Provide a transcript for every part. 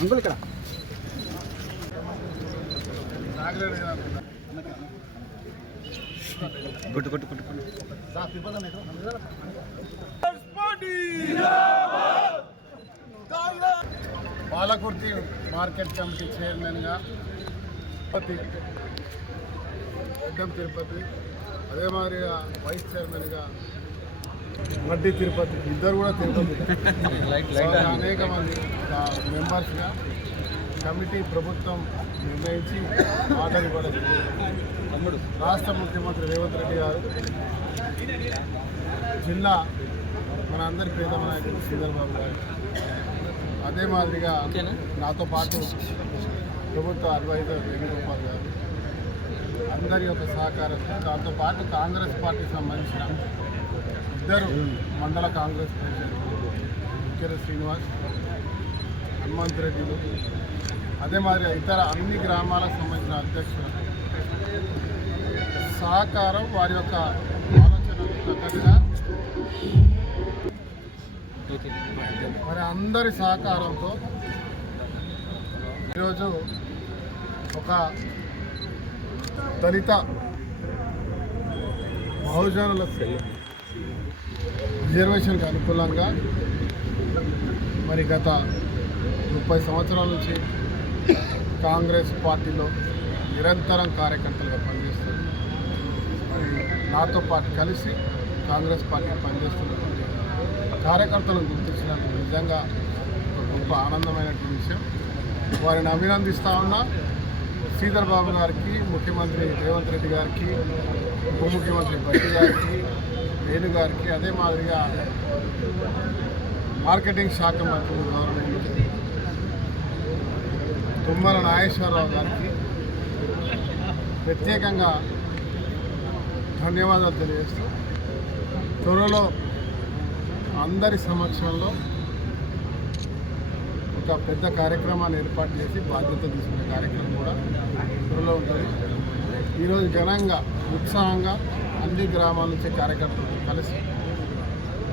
Uncle ఇక్కడ కొట్టు కొట్టు కొట్టు పాలకుర్తి మార్కెట్ కమిటీ చైర్మన్గా తిరుపతి ఎడ్డం తిరుపతి అదే మాదిరిగా వైస్ చైర్మన్గా మడ్డి తిరుపతి ఇద్దరు కూడా తిరుపతి. అనేక మంది మెంబర్స్గా కమిటీ ప్రభుత్వం నిర్ణయించి ఆర్డర్ ఇవ్వడం తమ్ముడు. రాష్ట్ర ముఖ్యమంత్రి రేవంత్ రెడ్డి గారు జిల్లా మన అందరి ప్రియతమ నాయకుడు శ్రీధర్ బాబు గారు. అదే మాదిరిగా నాతో పాటు ప్రభుత్వ అడ్వైజర్ వేణుగోపాల్ గారు అందరి యొక్క సహకారంతో దాంతో పాటు కాంగ్రెస్ పార్టీకి సంబంధించిన ఇద్దరు మండల కాంగ్రెస్ ప్రెసిడెంట్ ముఖ్యర శ్రీనివాస్ హనుమంత్ రెడ్డిలు అదే మాదిరి ఇతర అన్ని గ్రామాలకు సంబంధించిన అధ్యక్షులు. సహకారం వారి యొక్క ఆలోచనలకు తగ్గట్టుగా మరి అందరి సహకారంతో ఈరోజు ఒక దళిత బహుజనుల రిజర్వేషన్కి అనుకూలంగా మరి గత ముప్పై సంవత్సరాల నుంచి కాంగ్రెస్ పార్టీలో నిరంతరం కార్యకర్తలుగా పనిచేస్తుంది మరి నాతో పాటు కలిసి కాంగ్రెస్ పార్టీ పనిచేస్తున్నటువంటి కార్యకర్తలను గుర్తించినందుకు నిజంగా ఒక గొప్ప ఆనందమైనటువంటి విషయం. వారిని అభినందిస్తా ఉన్నా. శ్రీధర్ బాబు గారికి ముఖ్యమంత్రి రేవంత్ రెడ్డి గారికి ఉప ముఖ్యమంత్రి భట్టి గారికి వేణు గారికి అదే మాదిరిగా మార్కెటింగ్ శాఖ మంత్రి గవర్నమెంట్ తుమ్మల నాగేశ్వరరావు గారికి ప్రత్యేకంగా ధన్యవాదాలు తెలియజేస్తూ త్వరలో అందరి సమక్షంలో ఒక పెద్ద కార్యక్రమాన్ని ఏర్పాటు చేసి బాధ్యత తీసుకునే కార్యక్రమం కూడా త్వరలో ఉంటుంది. ఈరోజు ఘనంగా ఉత్సాహంగా అన్ని గ్రామాల నుంచి కార్యకర్తలు కలిసి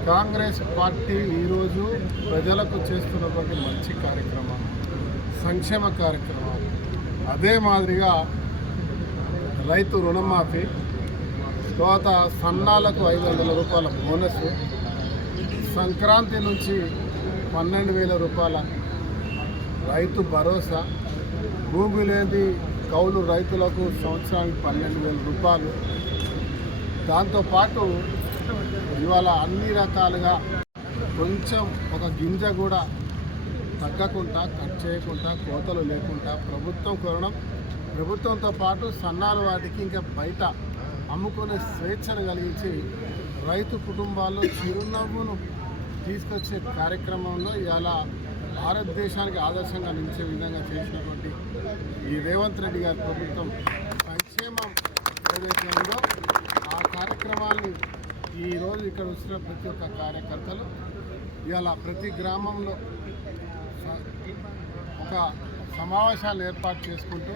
కాంగ్రెస్ పార్టీ ఈరోజు ప్రజలకు చేస్తున్నటువంటి మంచి కార్యక్రమం సంక్షేమ కార్యక్రమం. అదే మాదిరిగా రైతు రుణమాఫీ తర్వాత సన్నాలకు ఐదు వందల రూపాయల బోనస్ సంక్రాంతి నుంచి పన్నెండు వేల రూపాయల రైతు భరోసా. భూమి లేని కౌలు రైతులకు సంవత్సరానికి పన్నెండు వేల రూపాయలు. దాంతోపాటు ఇవాళ అన్ని రకాలుగా కొంచెం ఒక గింజ కూడా తగ్గకుండా కట్ చేయకుండా కోతలు లేకుండా ప్రభుత్వం కొనడం ప్రభుత్వంతో పాటు సన్నాలు వాటికి ఇంకా బయట అమ్ముకునే స్వేచ్ఛను కలిగించి రైతు కుటుంబాల్లో చిరునవ్వును తీసుకొచ్చే కార్యక్రమంలో ఇవాళ భారతదేశానికి ఆదర్శంగా నిలిచే విధంగా చేసినటువంటి ఈ రేవంత్ రెడ్డి గారి ప్రభుత్వం సంక్షేమం ఏదైతే ఆ కార్యక్రమాన్ని ఈరోజు ఇక్కడ వచ్చిన ప్రతి ఒక్క కార్యకర్తలు ఇవాళ ప్రతి గ్రామంలో ఒక సమావేశాలు ఏర్పాటు చేసుకుంటూ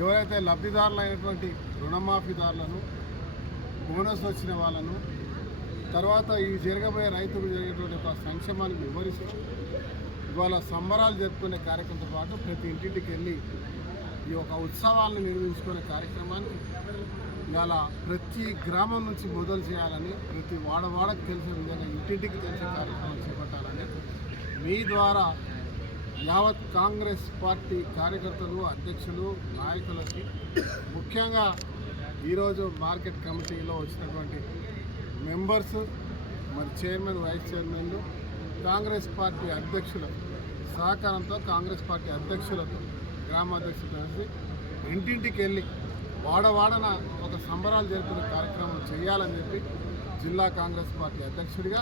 ఎవరైతే లబ్ధిదారులైనటువంటి రుణమాఫీదారులను బోనస్ వచ్చిన వాళ్ళను తర్వాత ఈ జరగబోయే రైతుకు జరిగేటువంటి ఒక సంక్షేమాన్ని వివరిస్తూ ఇవాళ సంబరాలు జరుపుకునే కార్యక్రమంతో పాటు ప్రతి ఇంటింటికి వెళ్ళి ఈ యొక్క ఉత్సవాలను నిర్వహించుకునే కార్యక్రమాన్ని ఇవాళ ప్రతి గ్రామం నుంచి మొదలు చేయాలని ప్రతి వాడవాడకు తెలిసే విధంగా ఇంటింటికి తెలిసే కార్యక్రమం చేపట్టాలని మీ ద్వారా యావత్ కాంగ్రెస్ పార్టీ కార్యకర్తలు అధ్యక్షులు నాయకులకి ముఖ్యంగా ఈరోజు మార్కెట్ కమిటీలో వచ్చినటువంటి మెంబర్స్ మరి చైర్మన్ వైస్ చైర్మన్లు కాంగ్రెస్ పార్టీ అధ్యక్షుల సహకారంతో కాంగ్రెస్ పార్టీ అధ్యక్షులతో గ్రామ అధ్యక్షులతో కలిసి ఇంటింటికి వెళ్ళి వాడవాడన ఒక సంబరాలు జరిపిన కార్యక్రమం చేయాలని చెప్పి జిల్లా కాంగ్రెస్ పార్టీ అధ్యక్షుడిగా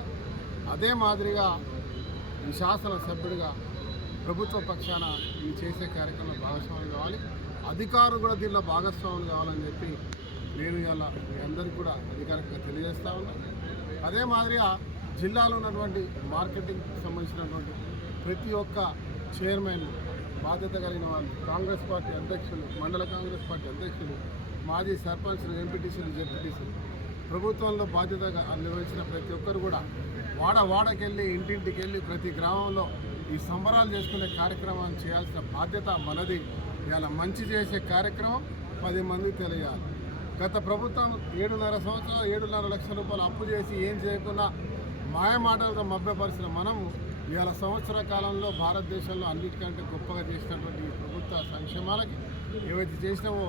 అదే మాదిరిగా ఈ శాసనసభ్యుడిగా ప్రభుత్వ పక్షాన ఈ చేసే కార్యక్రమంలో భాగస్వాములు కావాలి. అధికారులు కూడా దీనిలో భాగస్వాములు కావాలని చెప్పి వల్ల మీ అందరికీ కూడా అధికారికంగా తెలియజేస్తా ఉన్నా. అదే మాదిరిగా జిల్లాలో ఉన్నటువంటి మార్కెటింగ్ సంబంధించినటువంటి ప్రతి ఒక్క చైర్మన్ బాధ్యత కలిగిన వాళ్ళు కాంగ్రెస్ పార్టీ అధ్యక్షులు మండల కాంగ్రెస్ పార్టీ అధ్యక్షులు మాజీ సర్పంచ్లు ఎంపీటీసీలు జెడ్పీటీసీలు ప్రభుత్వంలో బాధ్యతగా నిర్వహించిన ప్రతి ఒక్కరు కూడా వాడ వాడకెళ్ళి ఇంటింటికి వెళ్ళి ప్రతి గ్రామంలో ఈ సంబరాలు చేసుకునే కార్యక్రమాన్ని చేయాల్సిన బాధ్యత మనది. ఇవాళ మంచి చేసే కార్యక్రమం పది మందికి తెలియాలి. గత ప్రభుత్వం ఏడున్నర సంవత్సరాలు ఏడున్నర లక్షల రూపాయలు అప్పు చేసి ఏం చేయకుండా మాయమాటలతో మభ్యపరిచిన మనము ఇవాళ సంవత్సర కాలంలో భారతదేశంలో అన్నిటికంటే గొప్పగా చేసినటువంటి ప్రభుత్వ సంక్షేమాలకి ఏవైతే చేసినామో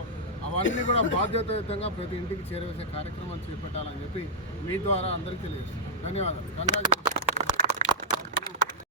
అవన్నీ కూడా బాధ్యతాయుతంగా ప్రతి ఇంటికి చేరవేసే కార్యక్రమం చేపట్టాలని చెప్పి మీ ద్వారా అందరికీ తెలియజేస్తున్నాను. ధన్యవాదాలు. కంగ్రాచులేషన్